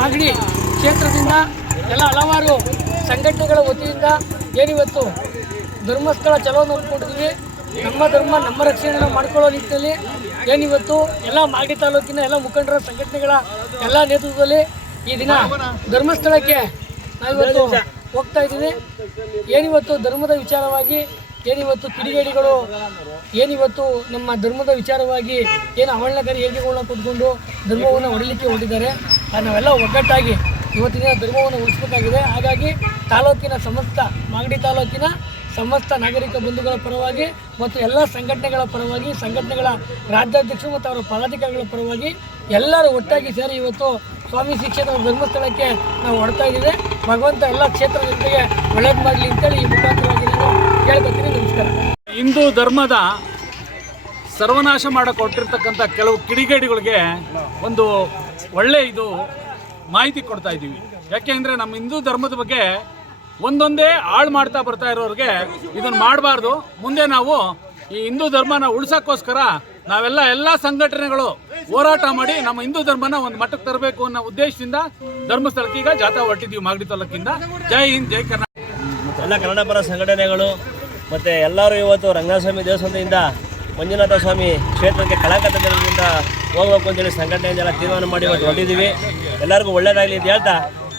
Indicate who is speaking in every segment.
Speaker 1: ಮಾಗಡಿ ಕ್ಷೇತ್ರದಿಂದ ಎಲ್ಲ ಹಲವಾರು ಸಂಘಟನೆಗಳ ವತಿಯಿಂದ ಏನಿವತ್ತು ಧರ್ಮಸ್ಥಳ ಚಲೋ ಅಂದ್ಕೊಂಡಿದ್ದೀವಿ ನಮ್ಮ ಧರ್ಮ, ನಮ್ಮ ರಕ್ಷಣೆಯನ್ನು ಮಾಡ್ಕೊಳ್ಳೋ ನಿಟ್ಟಿನಲ್ಲಿ ಏನಿವತ್ತು ಎಲ್ಲ ಮಾಗಡಿ ತಾಲೂಕಿನ ಎಲ್ಲ ಮುಖಂಡರ ಸಂಘಟನೆಗಳ ಎಲ್ಲ ನೇತೃತ್ವದಲ್ಲಿ ಈ ದಿನ ಧರ್ಮಸ್ಥಳಕ್ಕೆ ನಾವಿವತ್ತು ಹೋಗ್ತಾ ಇದ್ದೀವಿ. ಏನಿವತ್ತು ಧರ್ಮದ ವಿಚಾರವಾಗಿ ಏನಿವತ್ತು ಕಿಡಿಗೇಡಿಗಳು ಏನಿವತ್ತು ನಮ್ಮ ಧರ್ಮದ ವಿಚಾರವಾಗಿ ಏನು ಅವಹೇಳನಕಾರಿ ಹೇಳಿಕೆಗಳನ್ನ ಕೊಟ್ಕೊಂಡು ಧರ್ಮವನ್ನು ಹೊಡಲಿಕ್ಕೆ ಹೊರಟಿದ್ದಾರೆ. ನಾವೆಲ್ಲ ಒಗ್ಗಟ್ಟಾಗಿ ಇವತ್ತಿನ ಧರ್ಮವನ್ನು ಉಳಿಸಬೇಕಾಗಿದೆ. ಹಾಗಾಗಿ ತಾಲೂಕಿನ ಸಮಸ್ತ, ಮಾಗಡಿ ತಾಲೂಕಿನ ಸಮಸ್ತ ನಾಗರಿಕ ಬಂಧುಗಳ ಪರವಾಗಿ ಮತ್ತು ಎಲ್ಲ ಸಂಘಟನೆಗಳ ಪರವಾಗಿ, ಸಂಘಟನೆಗಳ ರಾಜ್ಯಾಧ್ಯಕ್ಷರು ಮತ್ತು ಅವರ ಪದಾಧಿಕಾರಿಗಳ ಪರವಾಗಿ ಎಲ್ಲರೂ ಒಟ್ಟಾಗಿ ಸೇರಿ ಇವತ್ತು ಸ್ವಾಮಿ ಶಿಕ್ಷಣ ಧರ್ಮಸ್ಥಳಕ್ಕೆ ನಾವು ಹೊಡ್ತಾ ಇದ್ದೀವಿ. ಭಗವಂತ ಎಲ್ಲ ಕ್ಷೇತ್ರದ ಜೊತೆಗೆ ಒಳ್ಳೇದು ಮಾಡಲಿ ಅಂತೇಳಿ ಈ ಮುಖಾಂತರವಾಗಿ ಕೇಳ್ಕೊತೀನಿ ನಮಸ್ಕಾರ.
Speaker 2: ಹಿಂದೂ ಧರ್ಮದ ಸರ್ವನಾಶ ಮಾಡಕ್ಕೆ ಹೊಟ್ಟಿರ್ತಕ್ಕಂಥ ಕೆಲವು ಕಿಡಿಗೇಡಿಗಳಿಗೆ ಒಂದು ಒಳ್ಳೆ ಇದು ಮಾಹಿತಿ ಕೊಡ್ತಾ ಇದ್ದೀವಿ. ಯಾಕೆಂದರೆ ನಮ್ಮ ಹಿಂದೂ ಧರ್ಮದ ಬಗ್ಗೆ ಒಂದೊಂದೇ ಹಾಳು ಮಾಡ್ತಾ ಬರ್ತಾ ಇರೋರಿಗೆ ಇದನ್ನು ಮಾಡಬಾರ್ದು. ಮುಂದೆ ನಾವು ಈ ಹಿಂದೂ ಧರ್ಮನ ಉಳಿಸೋಕ್ಕೋಸ್ಕರ ನಾವೆಲ್ಲ ಎಲ್ಲ ಸಂಘಟನೆಗಳು ಹೋರಾಟ ಮಾಡಿ ನಮ್ಮ ಹಿಂದೂ ಧರ್ಮನ ಒಂದು ಮಟ್ಟಕ್ಕೆ ತರಬೇಕು ಅನ್ನೋ ಉದ್ದೇಶದಿಂದ ಧರ್ಮಸ್ಥಳಕ್ಕೆ ಈಗ ಜಾಥಾ ಹೊರಟಿದ್ದೀವಿ ಮಾಗಡಿ ತಾಲೂಕಿಂದ. ಜೈ ಹಿಂದ್ ಜೈ ಕರ್ನಾಟಕ.
Speaker 3: ಎಲ್ಲ ಕನ್ನಡ ಪರ ಸಂಘಟನೆಗಳು ಮತ್ತು ಎಲ್ಲರೂ ಇವತ್ತು ರಂಗನಾಥ ದೇವಸ್ಥಾನದಿಂದ ಮಂಜುನಾಥ ಸ್ವಾಮಿ ಕ್ಷೇತ್ರಕ್ಕೆ ಕಳಂಕ ತಂಡದಿಂದ ಹೋಗ್ಬೇಕು ಅಂತೇಳಿ ಸಂಘಟನೆಯಿಂದ ತೀರ್ಮಾನ ಮಾಡಿ ಇವತ್ತು ಹೊರಟಿದ್ದೀವಿ. ಎಲ್ಲರಿಗೂ ಒಳ್ಳೇದಾಗಲಿ ಅಂತ ಹೇಳ್ತಾ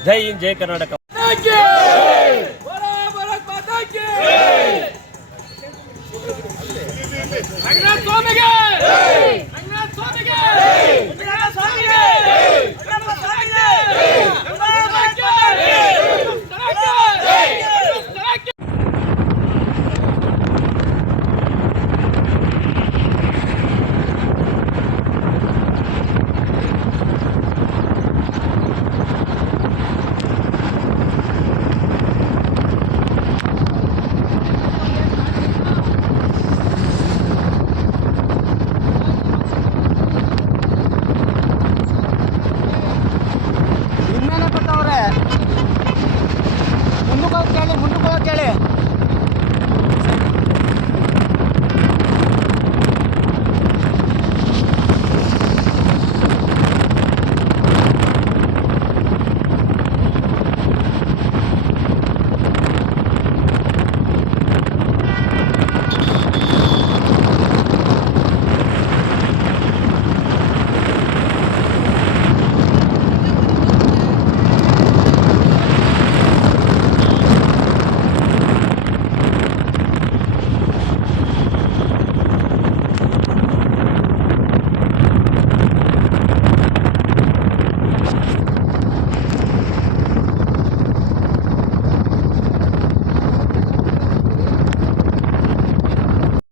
Speaker 3: ಜೈ ಹಿಂದ್, ಜೈ ಕರ್ನಾಟಕ.